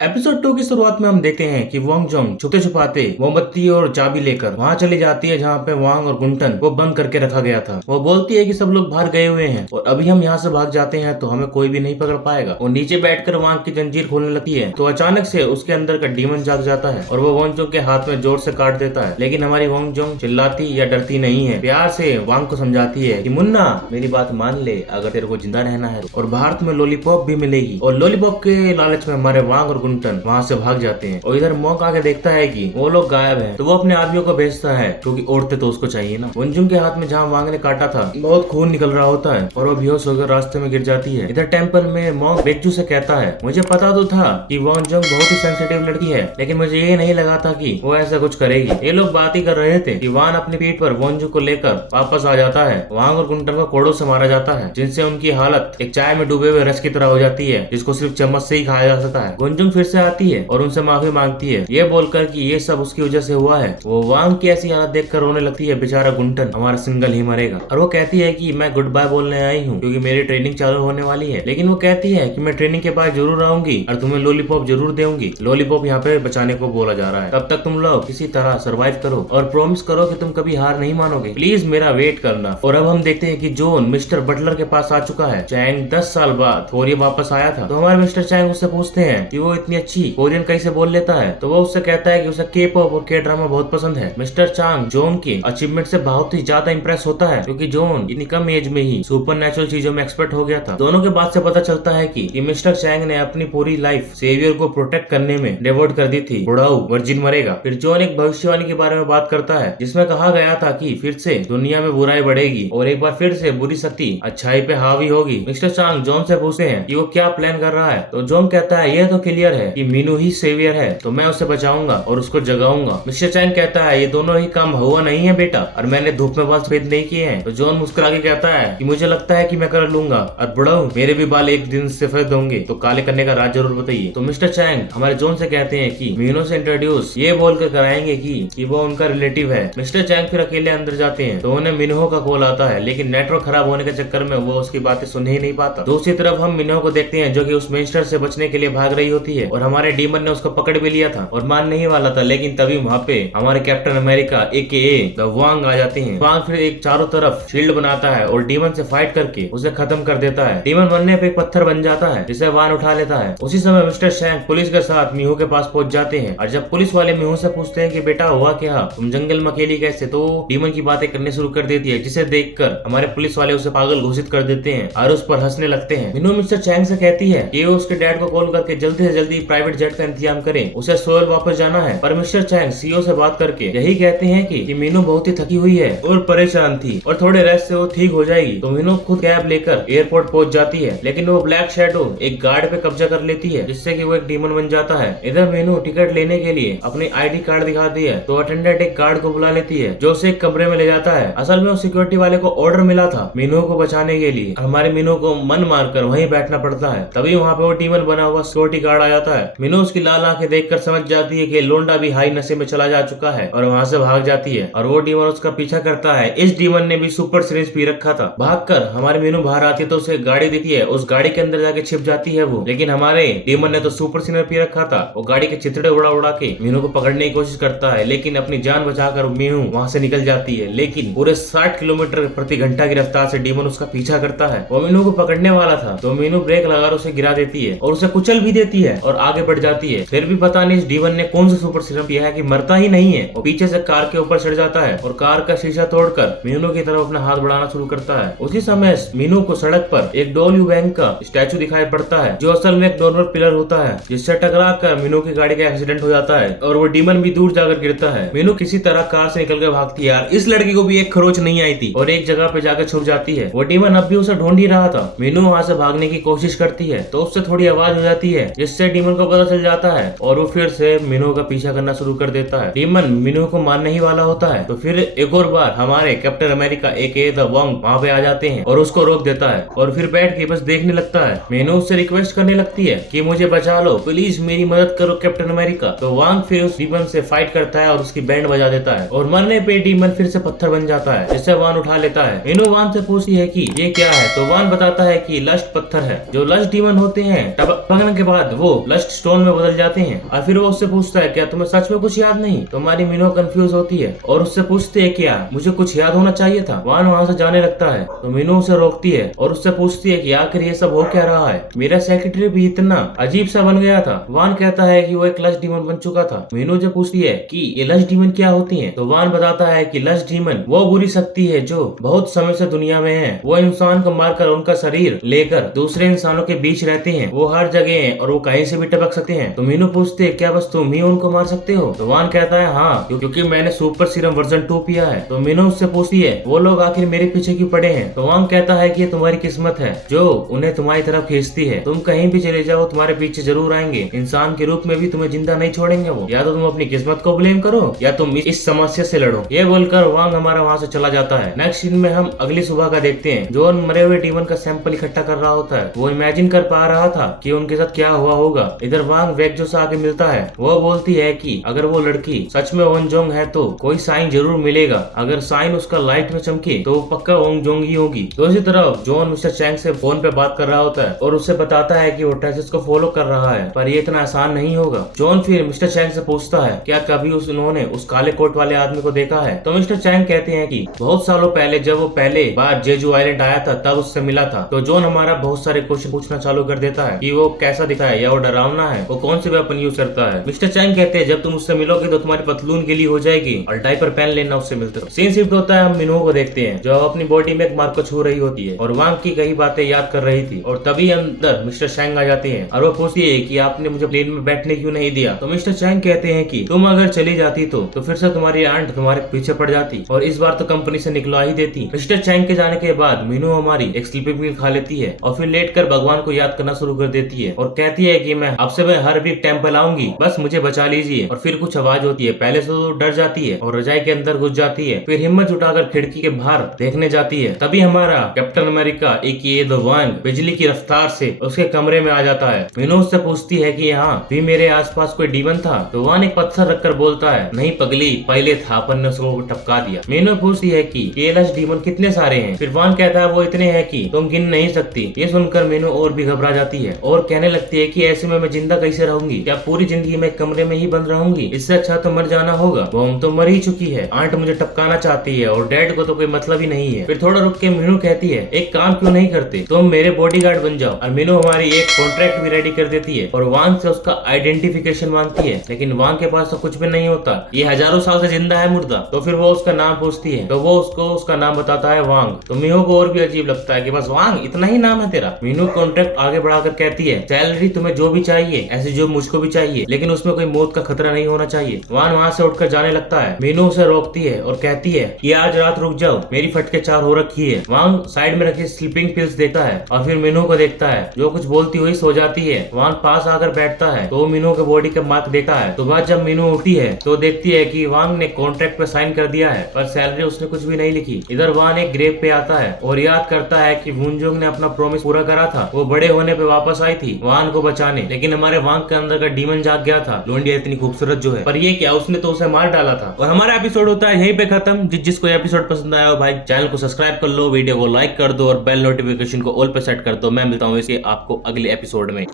Episode 2 की शुरुआत में हम देखते हैं कि वांग जोंग छुपते छुपाते मोमबत्ती और चाबी लेकर वहाँ चली जाती है जहाँ पे वांग और गुंटन को बंद करके रखा गया था। वो बोलती है कि सब लोग बाहर गए हुए हैं और अभी हम यहाँ से भाग जाते हैं तो हमें कोई भी नहीं पकड़ पाएगा। वो नीचे बैठकर वांग की जंजीर खोलने लगती है तो अचानक से उसके अंदर का डीमन जाग जाता है और वो वांग जोंग के हाथ में जोर से काट देता है। लेकिन हमारी वांग जोंग चिल्लाती या डरती नहीं है, प्यार से वांग को समझाती है कि मुन्ना मेरी बात मान ले, अगर तेरे को जिंदा रहना है और बाहर तुम्हें लॉलीपॉप भी मिलेगी। और लॉलीपॉप के लालच में हमारे वांग और गुंटन वहाँ से भाग जाते हैं। और इधर मॉन्क आके देखता है कि वो लोग गायब हैं तो वो अपने आदमियों को भेजता है क्योंकि औरतें तो उसको चाहिए ना। वंजुम के हाथ में जहाँ वांग ने काटा था बहुत खून निकल रहा होता है और वो बेहोश होकर रास्ते में गिर जाती है। इधर टेंपल में मॉन्क बेज्जू से कहता है मुझे पता तो था कि वंजुम बहुत ही सेंसिटिव लड़की है, लेकिन मुझे ये नहीं लगा था कि वो ऐसा कुछ करेगी। ये लोग बात ही कर रहे थे कि वान अपनी पीठ पर वंजू को लेकर वापस आ जाता है। वांग और गुंटन को कोड़ों से मारा जाता है जिनसे उनकी हालत एक चाय में डूबे हुए रस की तरह हो जाती है जिसको सिर्फ चम्मच से ही खाया जा सकता है। वंजुम फिर से आती है और उनसे माफी मांगती है ये बोलकर कि ये सब उसकी वजह से हुआ है। वो वांग की ऐसी हालत देखकर रोने लगती है, बेचारा गुंटन हमारा सिंगल ही मरेगा। और वो कहती है कि मैं गुड बाय बोलने आई हूँ क्योंकि मेरी ट्रेनिंग चालू होने वाली है। लेकिन वो कहती है कि मैं ट्रेनिंग के बाद जरूर आऊंगी और तुम्हें लॉलीपॉप जरूर दूंगी। लॉलीपॉप यहाँ पे बचाने को बोला जा रहा है, तब तक तुम लोग किसी तरह सर्वाइव करो और प्रॉमिस करो कि तुम कभी हार नहीं मानोगे, प्लीज मेरा वेट करना। और अब हम देखते हैं कि जोन मिस्टर बटलर के पास आ चुका है। चैंग 10 साल बाद कोरिया वापस आया था तो हमारे मिस्टर चैंग उससे पूछते हैं कि वो इतनी अच्छी कोरियन कैसे बोल लेता है। तो वो उससे कहता है कि उसे के पॉप और के ड्रामा बहुत पसंद है। मिस्टर चांग जोन के अचीवमेंट से बहुत ही ज्यादा इंप्रेस होता है क्योंकि जोन इतनी कम एज में ही सुपरनैचुरल चीजों में एक्सपर्ट हो गया था। दोनों के बात से पता चलता है कि मिस्टर चैंग ने अपनी पूरी लाइफ सेवियर को प्रोटेक्ट करने में डिवोट कर दी थी। बुढ़ाऊ वर्जिन मरेगा। फिर जोन एक भविष्यवाणी के बारे में बात करता है जिसमें कहा गया था कि फिर से दुनिया में बुराई बढ़ेगी और एक बार फिर से बुरी शक्ति अच्छाई पे हावी होगी। मिस्टर चांग जोन से पूछते हैं कि वो क्या प्लान कर रहा है तो जोन कहता है यह तो क्लियर है कि मीनू ही सेवियर है तो मैं उसे बचाऊंगा और उसको जगाऊंगा। मिस्टर चैंग कहता है ये दोनों ही काम हुआ नहीं है बेटा, और मैंने धूप में बाल सफेद नहीं किए हैं। तो जॉन मुस्कुरा के कहता है कि मुझे लगता है कि मैं कर लूंगा, और बुढ़ाऊ मेरे भी बाल एक दिन सफेद होंगे तो काले करने का राज जरूर बताइए। तो मिस्टर चैंग हमारे जॉन से कहते हैं कि मीनू से इंट्रोड्यूस ये बोलकर कराएंगे कि वो उनका रिलेटिव है। मिस्टर चैंग फिर अकेले अंदर जाते हैं तो उन्हें मिनहो का कॉल आता है, लेकिन नेटवर्क खराब होने के चक्कर में वो उसकी बातें सुन ही नहीं पाता। दूसरी तरफ हम मिनहो को देखते हैं जो कि उस मिनिस्टर से बचने के लिए भाग रही होती है और हमारे डीमन ने उसको पकड़ भी लिया था और मान नहीं वाला था। लेकिन तभी वहाँ पे हमारे कैप्टन अमेरिका AKA द वांग आ जाते हैं। वांग फिर एक चारों तरफ शील्ड बनाता है और डीमन से फाइट करके उसे खत्म कर देता है। डीमन बनने पे एक पत्थर बन जाता है जिसे वान उठा लेता है। उसी समय मिस्टर शैंक पुलिस के साथ मीहू के पास पहुंच जाते हैं और जब पुलिस वाले मीहू से पूछते हैं कि बेटा हुआ क्या, तुम जंगल में अकेली कैसे, तो डीमन की बातें करने शुरू कर देती है जिसे देखकर हमारे पुलिस वाले उसे पागल घोषित कर देते हैं और उस पर हंसने लगते हैं। मीनू मिस्टर चैंग से कहती है कि वो उसके डैड को कॉल करके जल्दी से जल्दी प्राइवेट जेट का इंतजाम करें, उसे सोयल वापस जाना है। पर मिस्टर चैंग CEO से बात करके यही कहते हैं कि मीनू बहुत ही थकी हुई है और परेशान थी और थोड़े रेस्ट से वो ठीक हो जाएगी। तो मीनू खुद कैब लेकर एयरपोर्ट पहुंच जाती है, लेकिन वो ब्लैक शैडो एक गार्ड पे कब्जा कर लेती है जिससे कि वो एक डीमन बन जाता है। इधर मीनू टिकट लेने के लिए अपनी ID कार्ड दिखाती है तो अटेंडेंट एक गार्ड को बुला लेती है जो उसे एक कमरे में ले जाता है। असल में उस सिक्योरिटी वाले को ऑर्डर मिला था मीनू को बचाने के लिए, हमारे मीनू को मन मारकर वहीं बैठना पड़ता है। तभी वहाँ पे वो डीमन बना हुआ सिक्योरिटी गार्ड आ जाता है। मीनू उसकी लाल आंखें देखकर समझ जाती है कि लोंडा भी हाई नशे में चला जा चुका है और वहाँ से भाग जाती है और वो डीमन उसका पीछा करता है। इस डीमन ने भी सुपर सिरिंज पी रखा था। भागकर हमारी मीनू बाहर आती है तो उसे गाड़ी देती है, उस गाड़ी के अंदर जाके छिप जाती है वो, लेकिन हमारे डीमन ने तो सुपर सिरिंज पी रखा था। वो गाड़ी के चिथड़े उड़ा उड़ा के मीनू को पकड़ने की कोशिश करता है, लेकिन अपनी जान बचाकर मीनू वहाँ से निकल जाती है। लेकिन पूरे 60 किलोमीटर प्रति घंटा की रफ्तार से डीमन उसका पीछा करता है। वो मीनू को पकड़ने वाला था तो मीनू ब्रेक लगाकर उसे गिरा देती है और उसे कुचल भी देती है और आगे बढ़ जाती है। फिर भी पता नहीं इस डीमन ने कौन सा सुपर सीरम पिया है कि मरता ही नहीं है। वो पीछे से कार के ऊपर चढ़ जाता है और कार का शीशा तोड़कर मीनू की तरफ अपना हाथ बढ़ाना शुरू करता है। उसी समय मीनू को सड़क पर एक डॉल यू बैंक का स्टैचू दिखाई पड़ता है जो असल में एक नॉर्मल पिलर होता है जिससे टकरा कर मीनू की गाड़ी का एक्सीडेंट हो जाता है और वो डीमन भी दूर जाकर गिरता है। मीनू किसी तरह कार से निकल कर भागती है। यार इस लड़की को भी एक खरोच नहीं आई थी और एक जगह पे जाकर छुप जाती है। वो डीमन अब भी उसे ढूंढ ही रहा था। मीनू वहाँ से भागने की कोशिश करती है तो उससे थोड़ी आवाज हो जाती है जिससे डीमन को पता चल जाता है और वो फिर से मीनू का पीछा करना शुरू कर देता है। डीमन मीनू को मारने ही वाला होता है तो फिर एक और बार हमारे कैप्टन अमेरिका AKA द वांग वहाँ पे आ जाते हैं और उसको रोक देता है और फिर बैठ के बस देखने लगता है। मीनू उससे रिक्वेस्ट करने लगती है कि मुझे बचा लो, प्लीज मेरी मदद करो कैप्टन अमेरिका। तो वांग फिर उस डीमन से फाइट करता है और उसकी बैंड बजा देता है और मरने पे डीमन फिर से पत्थर बन जाता है जिससे वान उठा लेता है। मीनू वान से पूछती है कि ये क्या है तो वान बताता है कि लस्ट पत्थर है। जो लस्ट डीमन होते हैं टपकने के बाद वो लस्ट स्टोन में बदल जाते हैं। और फिर वो उससे पूछता है क्या तुम्हें सच में कुछ याद नहीं? तो हमारी मीनू कंफ्यूज होती है और उससे पूछती है क्या मुझे कुछ याद होना चाहिए था? वान वहाँ से जाने लगता है तो मीनू उसे रोकती है और उससे पूछती है कि आखिर ये सब हो क्या रहा है? मेरा सेक्रेटरी भी इतना अजीब सा बन गया था। वान कहता है कि वो एक लस्ट डीमन बन चुका था। मीनू जो पूछती है कि ये लस्ट डीमन क्या होती हैं? तो वान बताता है कि लस्ट डीमन वो बुरी शक्ति है जो बहुत समय से दुनिया में है। वो इंसान को मारकर उनका शरीर लेकर दूसरे इंसानों के बीच रहते हैं। वो हर जगह हैं और वो कहीं से भी टपक सकते हैं। तो मीनू पूछते है क्या बस तुम ही उनको मार सकते हो? तो वान कहता है हाँ, क्योंकि मैंने सुपर सीरम वर्जन 2 पिया है। तो मीनू उससे पूछती है वो लोग आखिर मेरे पीछे क्यों पड़े हैं? तो वान कहता है कि ये तुम्हारी किस्मत है जो उन्हें तुम्हारी तरफ खींचती है। तुम कहीं भी चले जाओ तुम्हारे पीछे जरूर आएंगे। इंसान के रूप में भी तुम्हें जिंदा नहीं छोड़ेंगे वो। या तो तुम अपनी किस्मत को ब्लेम करो या तुम इस समस्या से लड़ो। ये बोलकर वांग हमारा वहाँ से चला जाता है। नेक्स्ट सीन में हम अगली सुबह का देखते हैं। जॉन मरे हुए डीमन का सैंपल इकट्ठा कर रहा होता है। वो इमेजिन कर पा रहा था कि उनके साथ क्या हुआ होगा। इधर वांग वेगजो से आके मिलता है। वो बोलती है कि अगर वो लड़की सच में वोंगजोंग है तो कोई साइन जरूर मिलेगा। अगर साइन उसका लाइट में चमके तो वो पक्का वोंगजोंग ही होगी। दूसरी तरफ जॉन मिस्टर चैंग से फोन पे बात कर रहा होता है और उससे बताता है कि वो टेसिस को फॉलो कर रहा है, पर ये इतना आसान नहीं होगा। जॉन फिर मिस्टर चैंग से पूछता है क्या कभी उन्होंने उस काले कोट वाले आदमी को देखा है? तो मिस्टर चैंग कहते हैं कि बहुत सालों पहले जब वो पहले बार जेजू आइलैंड आया था तब उससे मिला था। तो जॉन हमारा बहुत सारे क्वेश्चन पूछना चालू कर देता है कि वो कैसा दिखता है, या वो डरावना है, वो कौन से वेपन यूज करता है। मिस्टर चैंग कहते हैं जब तुम उससे मिलोगे तो तुम्हारी पतलून गीली हो जाएगी और डायपर पहन लेना उससे मिलते। सीन शिफ्ट होता है, हम मिनू को देखते हैं जो अपनी बॉडी में एक मार्क को छू रही होती है और वांग की कई बातें याद कर रही थी। और तभी अंदर मिस्टर चैंग आ जाते हैं और वो पूछती है कि आपने मुझे प्लेन में बैठने क्यों नहीं दिया? तो मिस्टर चैंग कहते हैं कि तुम अगर चली जाती तो फिर से तुम्हारी आंट तुम्हारे पीछे पड़ जाती और इस बार तो कंपनी से निकलवा ही देती। मिस्टर चैंग के जाने के बाद मीनू हमारी एक स्लीपिंग पिल खा लेती है और फिर लेटकर भगवान को याद करना शुरू कर देती है और कहती है कि मैं अब से मैं हर वीक टेंपल आऊंगी, बस मुझे बचा लीजिए। और फिर कुछ आवाज होती है। पहले से तो डर जाती है और रजाई के अंदर घुस जाती है। फिर हिम्मत जुटाकर खिड़की के बाहर देखने जाती है। तभी हमारा कैप्टन अमेरिका एके द वांग बिजली की रफ्तार से उसके कमरे में आ जाता है। मीनू उससे पूछती है कि यहाँ भी मेरे आसपास कोई डीमन था? तो वान एक पत्थर रखकर बोलता है नहीं पगली, पहले था अपन ने उसको टपका दिया। मीनू पूछती है कि ये लश डीमन कितने सारे हैं? फिर वान कहता है वो इतने हैं कि तुम गिन नहीं सकती। ये सुनकर मीनू और भी घबरा जाती है और कहने लगती है कि ऐसे में मैं जिंदा कैसे रहूंगी? क्या पूरी जिंदगी में कमरे में ही बंद रहूंगी? इससे अच्छा तो मर जाना होगा। बॉम तो मर ही चुकी है, आंट मुझे टपकाना चाहती है और डैड को तो कोई मतलब ही नहीं है। फिर थोड़ा रुक के मीनू कहती है एक काम क्यों नहीं करते, तुम मेरे बॉडीगार्ड बन जाओ। और मीनू हमारी एक कॉन्ट्रैक्ट भी रेडी कर देती है और वांग से उसका आइडेंटिफिकेशन मांगती है। लेकिन वांग के पास तो कुछ भी नहीं होता, ये हजारों साल से जिंदा है मुर्दा। तो फिर वो उसका नाम पूछती है तो वो उसको उसका नाम बताता है वांग। तो मीनू को और भी अजीब लगता है कि बस वांग इतना ही नाम है तेरा? मीनू कॉन्ट्रैक्ट आगे बढ़ाकर कहती है सैलरी तुम्हें जो भी चाहिए ऐसी जो मुझको भी चाहिए, लेकिन उसमें कोई मौत का खतरा नहीं होना चाहिए। वान वहाँ से उठकर जाने लगता है। मीनू उसे रोकती है और कहती है कि आज रात रुक जाओ, मेरी फटके 4 हो रखी है। वांग साइड में रखी स्लीपिंग पिल्स देखता है और फिर मीनू को देखता है जो कुछ बोलती हुई सो जाती है। वांग पास आकर बैठता है तो मीनू के बॉडी का मार्क देखा है। तो बाद जब मीनू उठती है तो देखती है कि वांग ने कॉन्ट्रैक्ट पे साइन कर दिया है पर सैलरी उसने कुछ भी नहीं लिखी। इधर वान एक ग्रेव पे आता है और याद करता है कि वुनजोंग ने अपना प्रॉमिस पूरा करा था। वो बड़े होने पे वापस आई थी वान को बचाने, लेकिन हमारे वांग के अंदर का डीमन जाग गया था। लोंडिया इतनी खूबसूरत जो है, पर ये क्या उसने तो उसे मार डाला था। और हमारा एपिसोड होता है यहीं पे खत्म। जिसको एपिसोड पसंद आया हो भाई चैनल को सब्सक्राइब कर लो, वीडियो को लाइक कर दो और बेल नोटिफिकेशन को ऑल पे सेट कर दो। मैं मिलता हूँ इसके आपको अगले एपिसोड में।